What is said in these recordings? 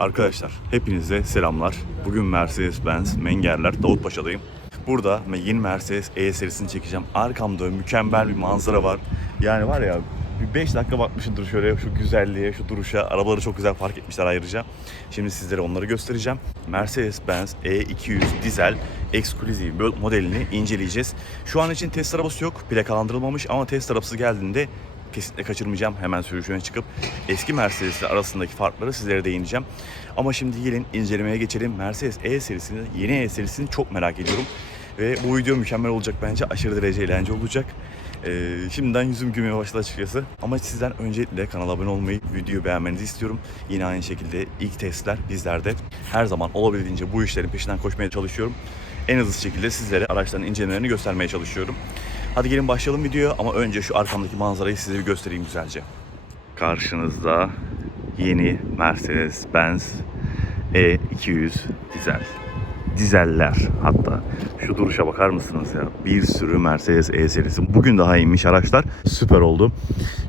Arkadaşlar hepinize selamlar. Bugün Mercedes-Benz Mengerler Davutpaşa'dayım. Burada yeni Mercedes E serisini çekeceğim. Arkamda mükemmel bir manzara var. Yani var ya bir 5 dakika bakmışımdır şöyle şu güzelliğe, şu duruşa. Arabaları çok güzel park etmişler ayrıca. Şimdi sizlere onları göstereceğim. Mercedes-Benz E200 dizel ekskluziv modelini inceleyeceğiz. Şu an için test arabası yok. Plakalandırılmamış ama test arabası geldiğinde kesinlikle kaçırmayacağım. Hemen sürüşüne çıkıp eski Mercedes'le arasındaki farkları sizlere değineceğim. Ama şimdi gelin incelemeye geçelim. Mercedes E serisini, yeni E serisini çok merak ediyorum. Ve bu video mükemmel olacak bence. Aşırı derece eğlenceli olacak. Ee, şimdiden yüzüm gülmeye başladı açıkçası. Ama sizden öncelikle kanala abone olmayı, videoyu beğenmenizi istiyorum. Yine aynı şekilde ilk testler bizlerde. Her zaman olabildiğince bu işlerin peşinden koşmaya çalışıyorum. En hızlı şekilde sizlere araçların incelemelerini göstermeye çalışıyorum. Hadi gelin başlayalım videoya ama önce şu arkamdaki manzarayı size bir göstereyim güzelce. Karşınızda yeni Mercedes-Benz E200 dizel. Dizeller hatta. Şu duruşa bakar mısınız ya? Bir sürü Mercedes E serisi. Bugün daha inmiş araçlar. Süper oldu.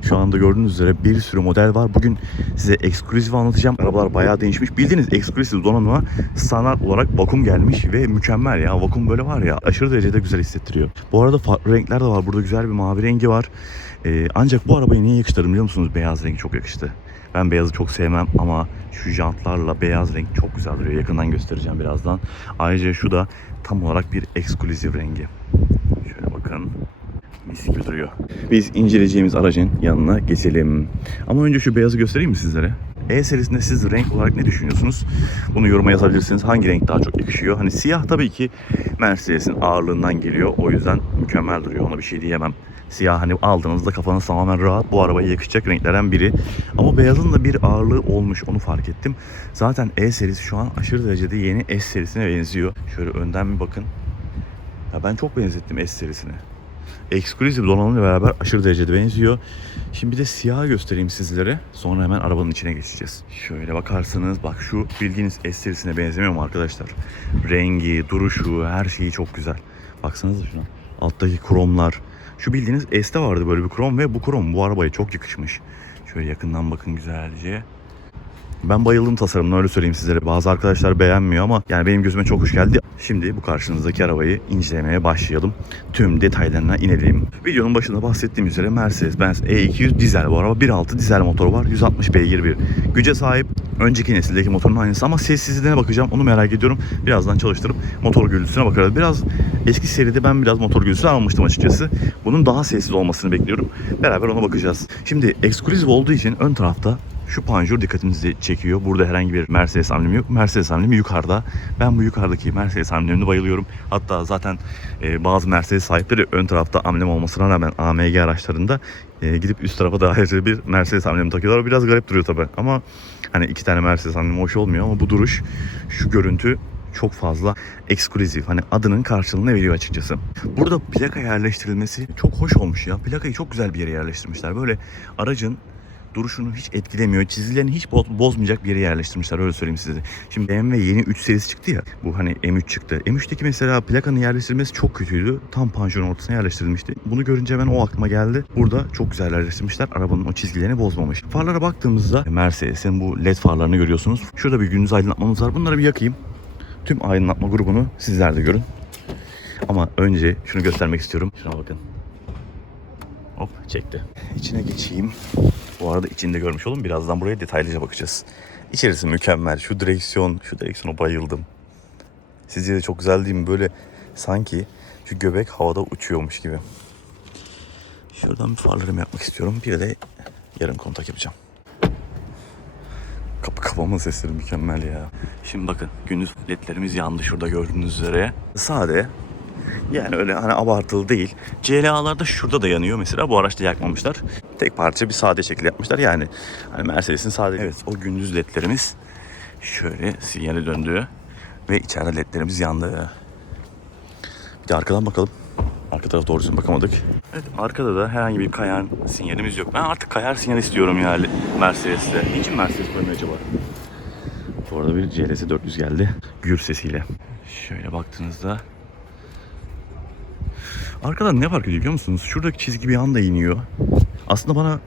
Şu anda gördüğünüz üzere bir sürü model var. Bugün size eksklusif anlatacağım. Arabalar bayağı değişmiş. Bildiğiniz eksklusif donanıma standart olarak vakum gelmiş ve mükemmel ya. Vakum böyle var ya aşırı derecede güzel hissettiriyor. Bu arada farklı renkler de var. Burada güzel bir mavi rengi var. Ee, ancak bu arabayı niye yakıştırdım biliyor musunuz? Beyaz rengi çok yakıştı. Ben beyazı çok sevmem ama şu jantlarla beyaz renk çok güzel duruyor. Yakından göstereceğim birazdan. Ayrıca şu da tam olarak bir eksklusif rengi. Şöyle bakın. Mis gibi duruyor. Biz inceleyeceğimiz aracın yanına geçelim. Ama önce şu beyazı göstereyim mi sizlere? E serisinde siz renk olarak ne düşünüyorsunuz? Bunu yoruma yazabilirsiniz. Hangi renk daha çok yakışıyor? Hani siyah tabii ki Mercedes'in ağırlığından geliyor. O yüzden mükemmel duruyor. Ona bir şey diyemem. Siyah hani aldığınızda kafanız tamamen rahat. Bu arabaya yakışacak renklerden biri. Ama beyazın da bir ağırlığı olmuş. Onu fark ettim. Zaten E serisi şu an aşırı derecede yeni S serisine benziyor. Şöyle önden bir bakın. Ya ben çok benzettim S serisine. Exclusive donanımla beraber aşırı derecede benziyor. Şimdi bir de siyahı göstereyim sizlere. Sonra hemen arabanın içine geçeceğiz. Şöyle bakarsanız bak şu bildiğiniz S serisine benzemiyor mu arkadaşlar? Rengi, duruşu, her şeyi çok güzel. Baksanıza şuna. Alttaki kromlar. Şu bildiğiniz S'te vardı böyle bir krom ve bu krom bu arabaya çok yakışmış. Şöyle yakından bakın güzelce. Ben bayıldım tasarımına öyle söyleyeyim sizlere. Bazı arkadaşlar beğenmiyor ama yani benim gözüme çok hoş geldi. Şimdi bu karşınızdaki arabayı incelemeye başlayalım. Tüm detaylarına inelim. Videonun başında bahsettiğim üzere Mercedes-Benz E200 dizel bu araba. 1.6 dizel motoru var. 160 beygir bir güce sahip. Önceki nesildeki motorun aynısı ama sessizliğine bakacağım. Onu merak ediyorum. Birazdan çalıştırıp motor gürültüsüne bakarız. Biraz eski seride ben biraz motor gürültüsü almıştım açıkçası. Bunun daha sessiz olmasını bekliyorum. Beraber ona bakacağız. Şimdi eksklusif olduğu için ön tarafta şu panjur dikkatinizi çekiyor. Burada herhangi bir Mercedes amblemi yok. Mercedes amblemi yukarıda. Ben bu yukarıdaki Mercedes amblemine bayılıyorum. Hatta zaten e, bazı Mercedes sahipleri ön tarafta amblem olmasına rağmen AMG araçlarında e, gidip üst tarafa da ayrıca bir Mercedes amblemi takıyorlar. Biraz garip duruyor tabi. Ama hani iki tane Mercedes amblemi hoş olmuyor ama bu duruş, şu görüntü çok fazla eksklusif. Hani adının karşılığını veriyor açıkçası. Burada plaka yerleştirilmesi çok hoş olmuş ya. Plakayı çok güzel bir yere yerleştirmişler. Böyle aracın duruşunu hiç etkilemiyor. Çizgilerini hiç bo- bozmayacak bir yere yerleştirmişler öyle söyleyeyim size. Şimdi BMW yeni 3 serisi çıktı ya. Bu hani M3 çıktı. M3'teki mesela plakanın yerleştirilmesi çok kötüydü. Tam panjurun ortasına yerleştirilmişti. Bunu görünce ben o aklıma geldi. Burada çok güzel yerleştirmişler. Arabanın o çizgilerini bozmamış. Farlara baktığımızda Mercedes'in bu led farlarını görüyorsunuz. Şurada bir gündüz aydınlatmamız var. Bunları bir yakayım. Tüm aydınlatma grubunu sizler de görün. Ama önce şunu göstermek istiyorum. Şuna bakın. Hop çekti. İçine geçeyim. Bu arada içinde görmüş olun. Birazdan buraya detaylıca bakacağız. İçerisi mükemmel. Şu direksiyon, şu direksiyona bayıldım. Sizce de çok güzel değil mi? Böyle sanki şu göbek havada uçuyormuş gibi. Şuradan bir farlarımı yapmak istiyorum. Bir de yarım kontak yapacağım. Kapı kapama sesleri mükemmel ya. Şimdi bakın gündüz ledlerimiz yandı şurada gördüğünüz üzere. Sade. Yani öyle hani abartılı değil. CLA'larda şurada da yanıyor mesela. Bu araçta yakmamışlar. Tek parça bir sade şekilde yapmışlar. Yani hani Mercedes'in sade. Evet o gündüz ledlerimiz şöyle sinyale döndü. Ve içeride ledlerimiz yandı. Bir de arkadan bakalım. Arka taraf doğru düzgün bakamadık. Evet arkada da herhangi bir kayan sinyalimiz yok. Ben artık kayar sinyal istiyorum ya Mercedes'te. Niçin Mercedes koymuyor acaba? Bu arada bir CLS 400 geldi. Gür sesiyle. Şöyle baktığınızda Arkadan ne fark ediyor biliyor musunuz? Şuradaki çizgi bir anda iniyor. Aslında bana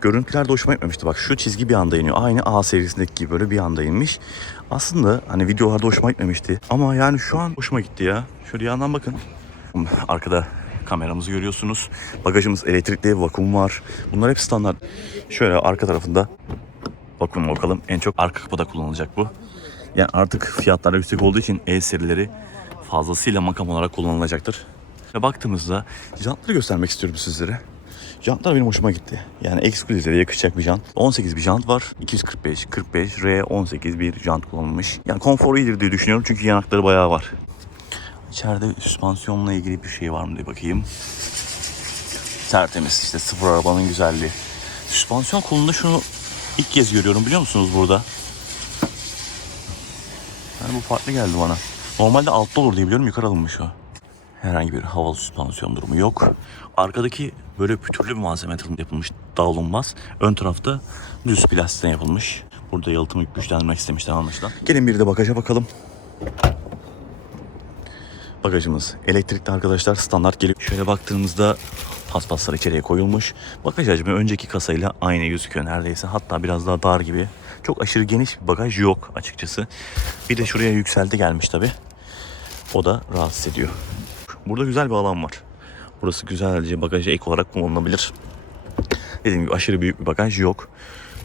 görüntülerde hoşuma gitmemişti. Bak şu çizgi bir anda iniyor. Aynı A serisindeki gibi böyle bir anda inmiş. Aslında hani videolarda hoşuma gitmemişti. Ama yani şu an hoşuma gitti ya. Şöyle yandan bakın. Arkada kameramızı görüyorsunuz. Bagajımız elektrikli, vakum var. Bunlar hep standart. Şöyle arka tarafında vakum bakalım. En çok arka kapıda kullanılacak bu. Yani artık fiyatlar yüksek olduğu için E serileri fazlasıyla makam olarak kullanılacaktır. Baktığımızda jantları göstermek istiyorum sizlere. Jantlar benim hoşuma gitti. Yani ekskluzife yakışacak bir jant. 18 bir jant var. 245, 45, R18 bir jant kullanılmış. Yani konforu iyidir diye düşünüyorum çünkü yanakları bayağı var. İçeride süspansiyonla ilgili bir şey var mı diye bakayım. Tertemiz işte sıfır arabanın güzelliği. Süspansiyon kolunda şunu ilk kez görüyorum biliyor musunuz burada? Yani bu farklı geldi bana. Normalde altta olur diye biliyorum yukarı alınmış o. Herhangi bir havalı süspansiyon durumu yok. Arkadaki böyle pütürlü bir malzeme yapılmış dağılınmaz. Ön tarafta düz plastikten yapılmış. Burada yalıtımı güçlendirmek istemişler anlaşılan. Gelin bir de bagaja bakalım. Bagajımız elektrikli arkadaşlar standart geliyor. Şöyle baktığımızda paspaslar içeriye koyulmuş. Bagaj hacmi önceki kasayla aynı gözüküyor neredeyse. Hatta biraz daha dar gibi. Çok aşırı geniş bir bagaj yok açıkçası. Bir de şuraya yükselti gelmiş tabi. O da rahatsız ediyor. Burada güzel bir alan var. Burası güzelce bagaja ek olarak kullanılabilir. Dediğim gibi aşırı büyük bir bagaj yok.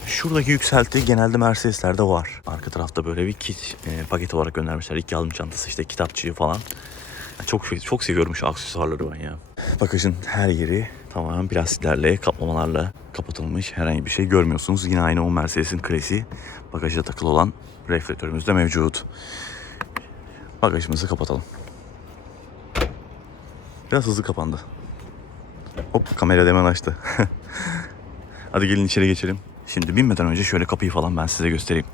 Şuradaki yükselti genelde Mercedes'lerde var. Arka tarafta böyle bir kit e, paket olarak göndermişler. İlk yardım çantası işte kitapçığı falan. Çok çok seviyorum şu aksesuarları ben ya. Bagajın her yeri tamamen plastiklerle, kaplamalarla kapatılmış. Herhangi bir şey görmüyorsunuz. Yine aynı o Mercedes'in klasiği bagaja takılı olan reflektörümüz de mevcut. Bagajımızı kapatalım. Biraz hızlı kapandı. Hop kamera hemen açtı. Hadi gelin içeri geçelim. Şimdi binmeden önce şöyle kapıyı falan ben size göstereyim.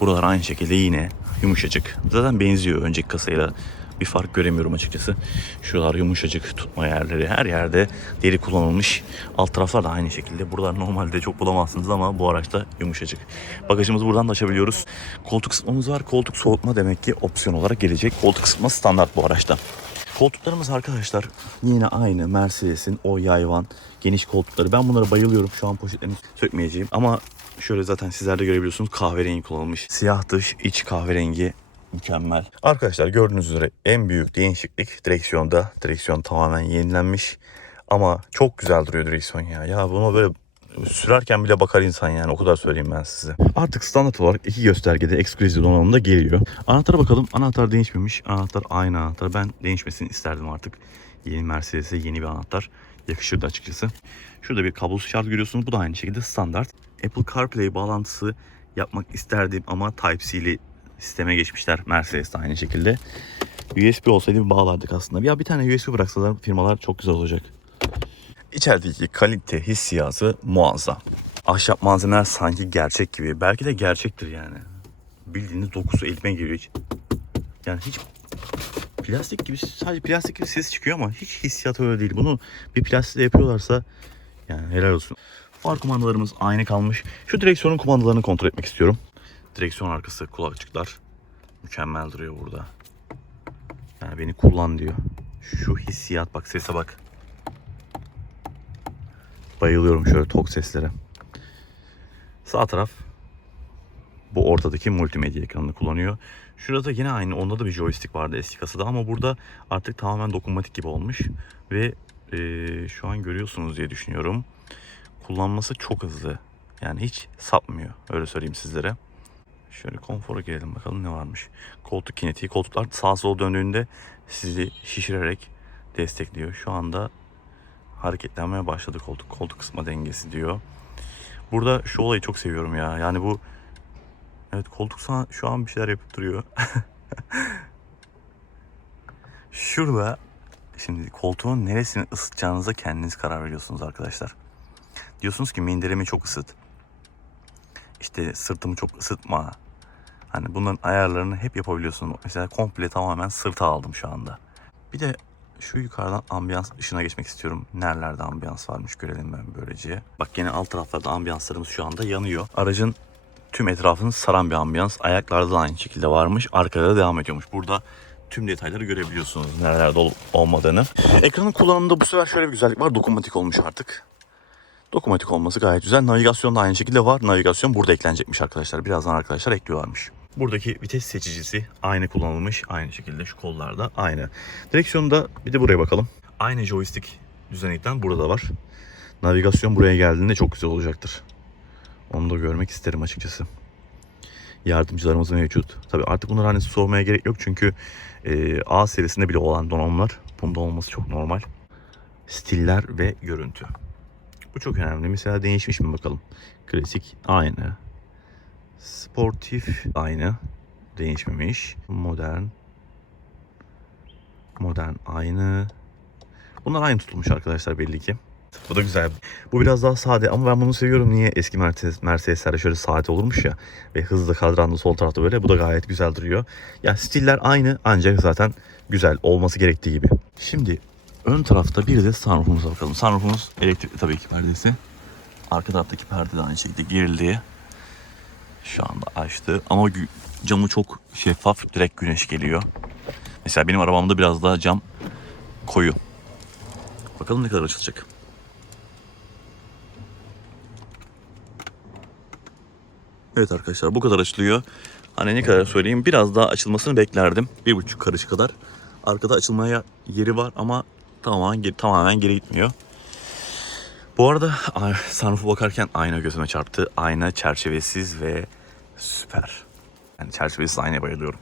Buralar aynı şekilde yine yumuşacık. Zaten benziyor önceki kasayla. Bir fark göremiyorum açıkçası. Şuralar yumuşacık tutma yerleri. Her yerde deri kullanılmış. Alt taraflar da aynı şekilde. Buralar normalde çok bulamazsınız ama bu araçta yumuşacık. Bagajımızı buradan da açabiliyoruz. Koltuk ısıtmamız var. Koltuk soğutma demek ki opsiyon olarak gelecek. Koltuk ısıtma standart bu araçta. Koltuklarımız arkadaşlar yine aynı Mercedes'in o yayvan geniş koltukları. Ben bunlara bayılıyorum. Şu an poşetlerini sökmeyeceğim. Ama şöyle zaten sizler de görebiliyorsunuz kahverengi kullanılmış. Siyah dış iç kahverengi mükemmel. Arkadaşlar gördüğünüz üzere en büyük değişiklik direksiyonda. Direksiyon tamamen yenilenmiş. Ama çok güzel duruyor direksiyon ya. Ya bunu böyle sürerken bile bakar insan yani o kadar söyleyeyim ben size. Artık standart olarak iki göstergede ekskluzif donanımda geliyor. Anahtara bakalım. Anahtar değişmemiş. Anahtar aynı anahtar. Ben değişmesini isterdim artık. Yeni Mercedes'e yeni bir anahtar. Yakışırdı açıkçası. Şurada bir kablosuz şarj görüyorsunuz. Bu da aynı şekilde standart. Apple CarPlay bağlantısı yapmak isterdim ama Type-C'li sisteme geçmişler. Mercedes de aynı şekilde. USB olsaydı bağlardık aslında. Ya bir tane USB bıraksalar firmalar çok güzel olacak. İçerideki kalite hissiyatı muazzam. Ahşap malzemeler sanki gerçek gibi. Belki de gerçektir yani. Bildiğiniz dokusu elime geliyor hiç. Yani hiç plastik gibi sadece plastik gibi ses çıkıyor ama hiç hissiyat öyle değil. Bunu bir plastikle yapıyorlarsa yani helal olsun. Far kumandalarımız aynı kalmış. Şu direksiyonun kumandalarını kontrol etmek istiyorum. Direksiyon arkası kulakçıklar mükemmel duruyor burada. Yani beni kullan diyor. Şu hissiyat bak sese bak. Bayılıyorum şöyle tok seslere. Sağ taraf bu ortadaki multimedya ekranını kullanıyor. Şurada yine aynı onda da bir joystick vardı eski kasada ama burada artık tamamen dokunmatik gibi olmuş. Ve e, şu an görüyorsunuz diye düşünüyorum. Kullanması çok hızlı. Yani hiç sapmıyor öyle söyleyeyim sizlere. Şöyle konfora gelelim bakalım ne varmış. Koltuk kinetiği. Koltuklar sağa sola döndüğünde sizi şişirerek destekliyor. Şu anda hareketlenmeye başladı koltuk. Koltuk kısma dengesi diyor. Burada şu olayı çok seviyorum ya. Yani bu evet koltuk şu an bir şeyler yapıp duruyor. Şurada şimdi koltuğun neresini ısıtacağınıza kendiniz karar veriyorsunuz arkadaşlar. Diyorsunuz ki minderimi çok ısıt. İşte sırtımı çok ısıtma. Hani bunların ayarlarını hep yapabiliyorsunuz. Mesela komple tamamen sırta aldım şu anda. Bir de şu yukarıdan ambiyans ışığına geçmek istiyorum. Nerelerde ambiyans varmış görelim ben böylece. Bak yine alt taraflarda ambiyanslarımız şu anda yanıyor. Aracın tüm etrafını saran bir ambiyans. Ayaklarda da aynı şekilde varmış. Arkada da devam ediyormuş. Burada tüm detayları görebiliyorsunuz nerelerde olup olmadığını. Ekranın kullanımında bu sefer şöyle bir güzellik var. Dokunmatik olmuş artık. Dokunmatik olması gayet güzel. Navigasyon da aynı şekilde var. Navigasyon burada eklenecekmiş arkadaşlar. Birazdan arkadaşlar ekliyorlarmış. Buradaki vites seçicisi aynı kullanılmış. Aynı şekilde şu kollarda aynı. Direksiyonda bir de buraya bakalım. Aynı joystick düzenekten burada da var. Navigasyon buraya geldiğinde çok güzel olacaktır. Onu da görmek isterim açıkçası. Yardımcılarımız mevcut. Tabi artık bunları hani sormaya gerek yok çünkü e, A serisinde bile olan donanımlar bunda olması çok normal. Stiller ve görüntü. Bu çok önemli. Mesela değişmiş mi bakalım. Klasik aynı. Sportif aynı. Değişmemiş. Modern. Modern aynı. Bunlar aynı tutulmuş arkadaşlar belli ki. Bu da güzel. Bu biraz daha sade ama ben bunu seviyorum. Niye eski Mercedes, Mercedes'lerde şöyle sade olurmuş ya. Ve hızlı kadranlı sol tarafta böyle. Bu da gayet güzel duruyor. Ya stiller aynı ancak zaten güzel olması gerektiği gibi. Şimdi ön tarafta bir de sunroofumuza bakalım. Sunroofumuz elektrikli tabii ki perdesi. Arka taraftaki perde de aynı şekilde gerildi. Şu anda açtı ama camı çok şeffaf direkt güneş geliyor. Mesela benim arabamda biraz daha cam koyu. Bakalım ne kadar açılacak. Evet arkadaşlar bu kadar açılıyor. Hani ne kadar söyleyeyim biraz daha açılmasını beklerdim. Bir buçuk karış kadar. Arkada açılmaya yeri var ama tamamen, tamamen geri gitmiyor. Bu arada sunroof'a bakarken ayna gözüme çarptı. Ayna çerçevesiz ve süper. Yani çerçevesiz aynaya bayılıyorum.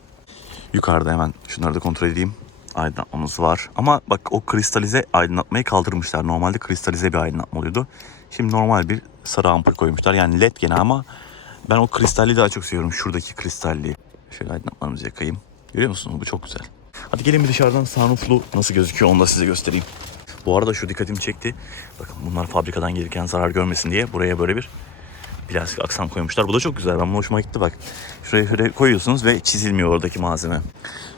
Yukarıda hemen şunları da kontrol edeyim. Aydınlatmamız var. Ama bak o kristalize aydınlatmayı kaldırmışlar. Normalde kristalize bir aydınlatma oluyordu. Şimdi normal bir sarı ampul koymuşlar. Yani led gene ama ben o kristalli daha çok seviyorum. Şuradaki kristalli. Şöyle aydınlatmamızı yakayım. Görüyor musunuz? Bu çok güzel. Hadi gelin bir dışarıdan sunrooflu nasıl gözüküyor onu da size göstereyim. Bu arada şu dikkatimi çekti. Bakın bunlar fabrikadan gelirken zarar görmesin diye buraya böyle bir plastik aksam koymuşlar. Bu da çok güzel. Ben bu hoşuma gitti bak. Şuraya şöyle koyuyorsunuz ve çizilmiyor oradaki malzeme.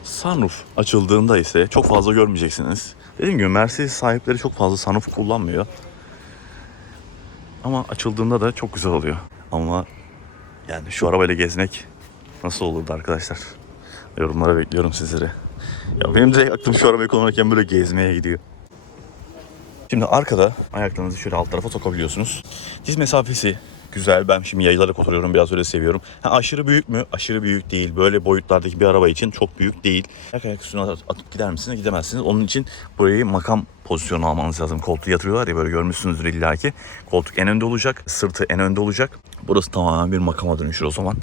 Sunroof açıldığında ise çok fazla görmeyeceksiniz. Dediğim gibi Mercedes sahipleri çok fazla sunroof kullanmıyor. Ama açıldığında da çok güzel oluyor. Ama yani şu arabayla gezmek nasıl olurdu arkadaşlar? Yorumlara bekliyorum sizleri. Ya benim direkt aklım şu arabayı kullanırken böyle gezmeye gidiyor. Şimdi arkada ayaklarınızı şöyle alt tarafa sokabiliyorsunuz. Diz mesafesi güzel. Ben şimdi yayılarak oturuyorum. Biraz öyle seviyorum. Ha, aşırı büyük mü? Aşırı büyük değil. Böyle boyutlardaki bir araba için çok büyük değil. Ayak ayak üstüne atıp gider misiniz? Gidemezsiniz. Onun için burayı makam pozisyonu almanız lazım. Koltuğu yatırıyorlar ya böyle görmüşsünüzdür illaki. Koltuk en önde olacak. Sırtı en önde olacak. Burası tamamen bir makama dönüşür o zaman.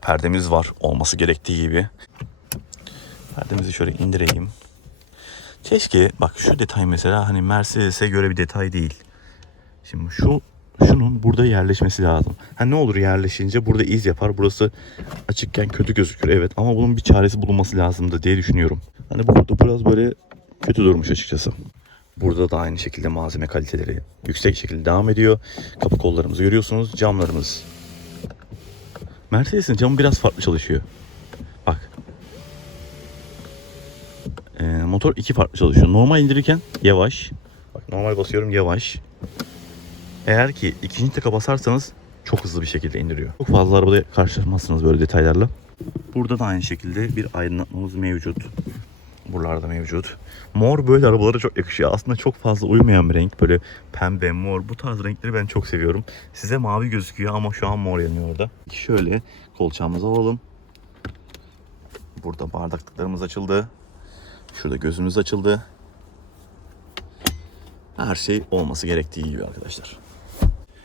Perdemiz var. Olması gerektiği gibi. Perdemizi şöyle indireyim. Keşke bak şu detay mesela hani Mercedes'e göre bir detay değil. Şimdi şu şunun burada yerleşmesi lazım. Ha ne olur yerleşince burada iz yapar. Burası açıkken kötü gözükür evet ama bunun bir çaresi bulunması lazımdı diye düşünüyorum. Hani burada biraz böyle kötü durmuş açıkçası. Burada da aynı şekilde malzeme kaliteleri yüksek şekilde devam ediyor. Kapı kollarımızı görüyorsunuz. Camlarımız. Mercedes'in camı biraz farklı çalışıyor. Bak ee, motor iki farklı çalışıyor. Normal indirirken yavaş. Bak normal basıyorum yavaş. Eğer ki ikinci tıka basarsanız çok hızlı bir şekilde indiriyor. Çok fazla arabada karşılaşmazsınız böyle detaylarla. Burada da aynı şekilde bir aydınlatmamız mevcut. Buralarda mevcut. Mor böyle arabalara çok yakışıyor. Aslında çok fazla uymayan bir renk. Böyle pembe, mor bu tarz renkleri ben çok seviyorum. Size mavi gözüküyor ama şu an mor yanıyor orada. Şöyle kolçağımızı alalım. Burada bardaklıklarımız açıldı. Şurada gözümüz açıldı. Her şey olması gerektiği gibi arkadaşlar.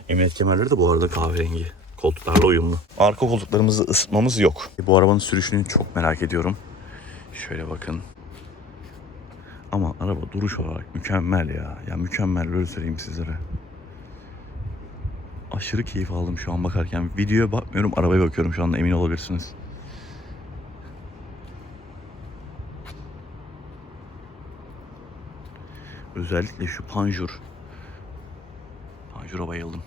Emniyet kemerleri de bu arada kahverengi. Koltuklarla uyumlu. Arka koltuklarımızı ısıtmamız yok. Bu arabanın sürüşünü çok merak ediyorum. Şöyle bakın. Ama araba duruş olarak mükemmel ya. Ya mükemmel öyle söyleyeyim sizlere. Aşırı keyif aldım şu an bakarken. Videoya bakmıyorum, arabaya bakıyorum şu anda emin olabilirsiniz. Özellikle şu panjur. Panjura bayıldım.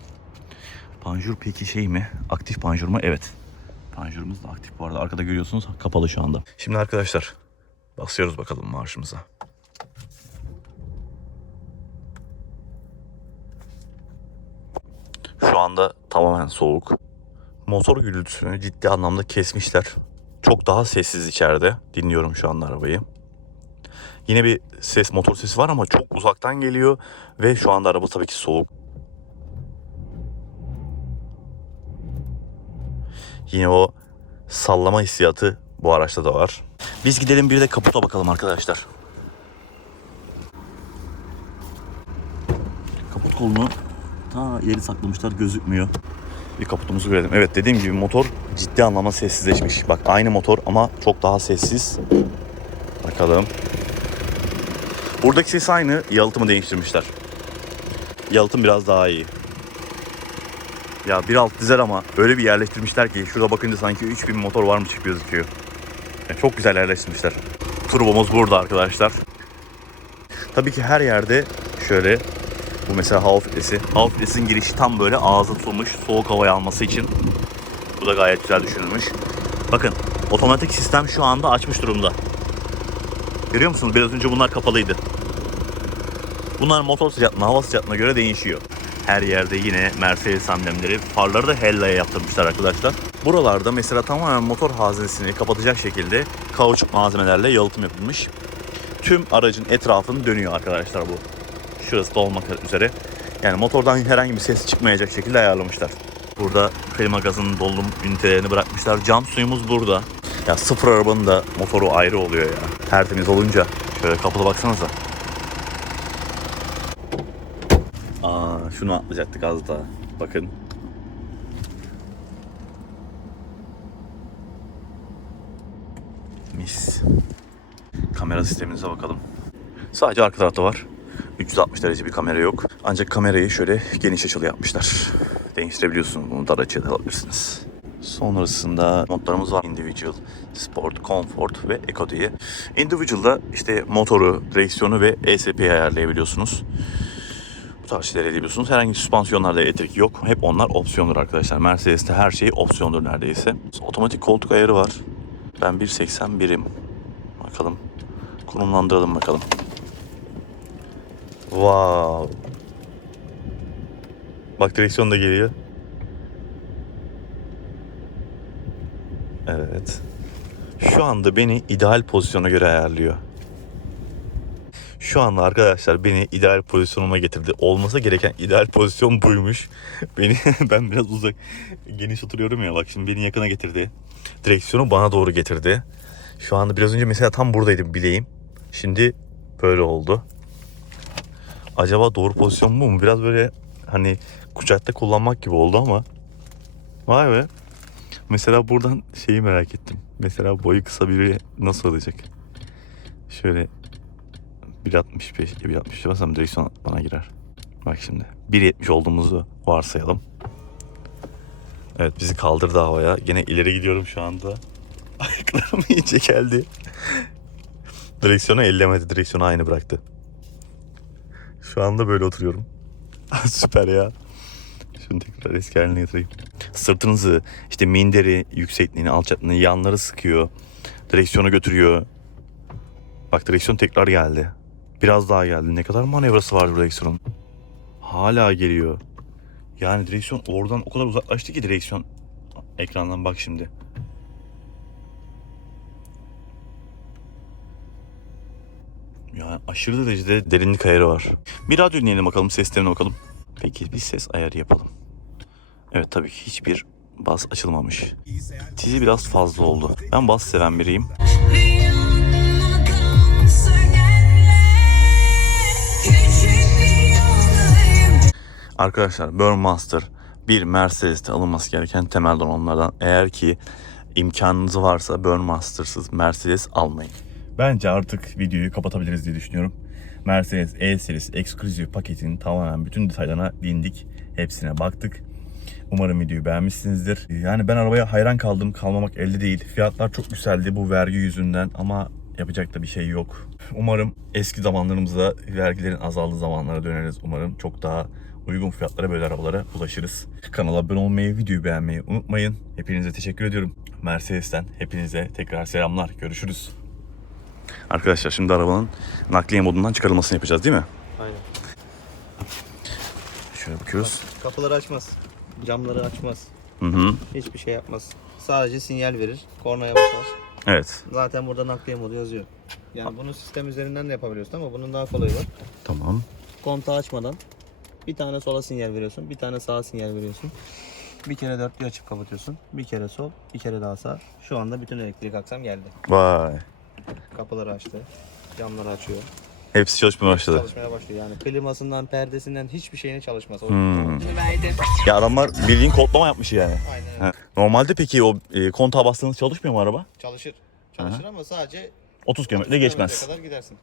Panjur peki şey mi? Aktif panjur mu? Evet. Panjurumuz da aktif bu arada. Arkada görüyorsunuz kapalı şu anda. Şimdi arkadaşlar basıyoruz bakalım marşımıza. Şu anda tamamen soğuk. Motor gürültüsünü ciddi anlamda kesmişler. Çok daha sessiz içeride. Dinliyorum şu anda arabayı. Yine bir ses motor sesi var ama çok uzaktan geliyor ve şu anda araba tabii ki soğuk. Yine o sallama hissiyatı bu araçta da var. Biz gidelim bir de kaputa bakalım arkadaşlar. Kaput kolunu ta ileri saklamışlar gözükmüyor. Bir kaputumuzu görelim. Evet dediğim gibi motor ciddi anlamda sessizleşmiş. Bak aynı motor ama çok daha sessiz. Bakalım. Buradaki ses aynı. Yalıtımı değiştirmişler. Yalıtım biraz daha iyi. Ya 1.6 dizel ama öyle bir yerleştirmişler ki şurada bakınca sanki 3000 motor varmış gibi gözüküyor. Yani çok güzel yerleştirmişler. Turbomuz burada arkadaşlar. Tabii ki her yerde şöyle bu mesela hava filtresi. Hava filtresinin girişi tam böyle ağza tutulmuş soğuk havayı alması için. Bu da gayet güzel düşünülmüş. Bakın otomatik sistem şu anda açmış durumda. Görüyor musunuz? Biraz önce bunlar kapalıydı. Bunlar motor sıcaklığına, hava sıcaklığına göre değişiyor. Her yerde yine Mercedes amblemleri. Farları da Hella'ya yaptırmışlar arkadaşlar. Buralarda mesela tamamen motor haznesini kapatacak şekilde kauçuk malzemelerle yalıtım yapılmış. Tüm aracın etrafını dönüyor arkadaşlar bu. Şurası da olmak üzere. Yani motordan herhangi bir ses çıkmayacak şekilde ayarlamışlar. Burada klima gazının dolum ünitelerini bırakmışlar. Cam suyumuz burada. Ya sıfır arabanın da motoru ayrı oluyor ya. Tertemiz olunca. Şöyle kapıda baksanıza. Şunu atlayacaktık az daha. Bakın. Mis. Kamera sistemimize bakalım. Sadece arka tarafta var. 360 derece bir kamera yok. Ancak kamerayı şöyle geniş açılı yapmışlar. Değiştirebiliyorsunuz bunu dar açıya da alabilirsiniz. Sonrasında modlarımız var. Individual, Sport, Comfort ve Eco diye. Individual'da işte motoru, direksiyonu ve ESP'yi ayarlayabiliyorsunuz. Bu tarz şeyler edebiliyorsunuz. Herhangi bir süspansiyonlarda elektrik yok. Hep onlar opsiyondur arkadaşlar. Mercedes'te her şey opsiyondur neredeyse. Otomatik koltuk ayarı var. Ben 1.81'im. Bakalım. Konumlandıralım bakalım. Wow. Bak direksiyon da geliyor. Evet. Şu anda beni ideal pozisyona göre ayarlıyor. Şu anda arkadaşlar beni ideal pozisyonuma getirdi. Olması gereken ideal pozisyon buymuş. Beni ben biraz uzak geniş oturuyorum ya bak şimdi beni yakına getirdi. Direksiyonu bana doğru getirdi. Şu anda biraz önce mesela tam buradaydım bileğim. Şimdi böyle oldu. Acaba doğru pozisyon bu mu? Biraz böyle hani kucakta kullanmak gibi oldu ama. Vay be. Mesela buradan şeyi merak ettim. Mesela boyu kısa biri nasıl olacak? Şöyle 1.65, 1.65 basam direksiyon bana girer. Bak şimdi 1.70 olduğumuzu varsayalım. Evet bizi kaldırdı havaya. Gene ileri gidiyorum şu anda. Ayaklarım iyice geldi. Direksiyonu ellemedi. Direksiyonu aynı bıraktı. Şu anda böyle oturuyorum. Süper ya. Şunu tekrar eski haline getireyim. Sırtınızı, işte minderi, yüksekliğini, alçaklığını, yanları sıkıyor. Direksiyonu götürüyor. Bak direksiyon tekrar geldi. Biraz daha geldi. Ne kadar manevrası var bu direksiyonun. Hala geliyor. Yani direksiyon oradan o kadar uzaklaştı ki direksiyon ekrandan bak şimdi. Yani aşırı derecede derinlik ayarı var. Bir radyo dinleyelim bakalım seslerine bakalım. Peki bir ses ayarı yapalım. Evet tabii ki hiçbir bas açılmamış. Tizi biraz fazla oldu. Ben bas seven biriyim. Arkadaşlar Burnmaster bir Mercedes'te alınması gereken temel donanımlardan. Eğer ki imkanınız varsa Burnmaster'sız Mercedes almayın. Bence artık videoyu kapatabiliriz diye düşünüyorum. Mercedes E serisi Exclusive paketinin tamamen bütün detaylarına değindik. Hepsine baktık. Umarım videoyu beğenmişsinizdir. Yani ben arabaya hayran kaldım. Kalmamak elde değil. Fiyatlar çok yükseldi bu vergi yüzünden ama yapacak da bir şey yok. Umarım eski zamanlarımızda vergilerin azaldığı zamanlara döneriz. Umarım çok daha uygun fiyatlara böyle arabalara ulaşırız. Kanala abone olmayı, videoyu beğenmeyi unutmayın. Hepinize teşekkür ediyorum. Mercedes'ten hepinize tekrar selamlar. Görüşürüz. Arkadaşlar şimdi arabanın nakliye modundan çıkarılmasını yapacağız değil mi? Aynen. Şöyle bakıyoruz. Kapıları açmaz. Camları açmaz. Hı hı. Hiçbir şey yapmaz. Sadece sinyal verir. Kornaya basar. Evet. Zaten burada nakliye modu yazıyor. Yani bunu sistem üzerinden de yapabiliyorsun ama bunun daha kolayı var. Tamam. Kontağı açmadan bir tane sola sinyal veriyorsun, bir tane sağa sinyal veriyorsun. Bir kere dörtlüğü açıp kapatıyorsun. Bir kere sol, bir kere daha sağ. Şu anda bütün elektrik aksam geldi. Vay. Kapıları açtı. Camları açıyor. Hepsi çalışmaya başladı. Çalışmaya başlıyor yani. Klimasından, perdesinden hiçbir şeyine çalışmaz. Hmm. Ya adamlar bildiğin kodlama yapmış yani. Aynen. Ha. Normalde peki o e, kontağa bastığınız çalışmıyor mu araba? Çalışır. Çalışır ama sadece 30 km 30 kilometre geçmez. kadar gidersin.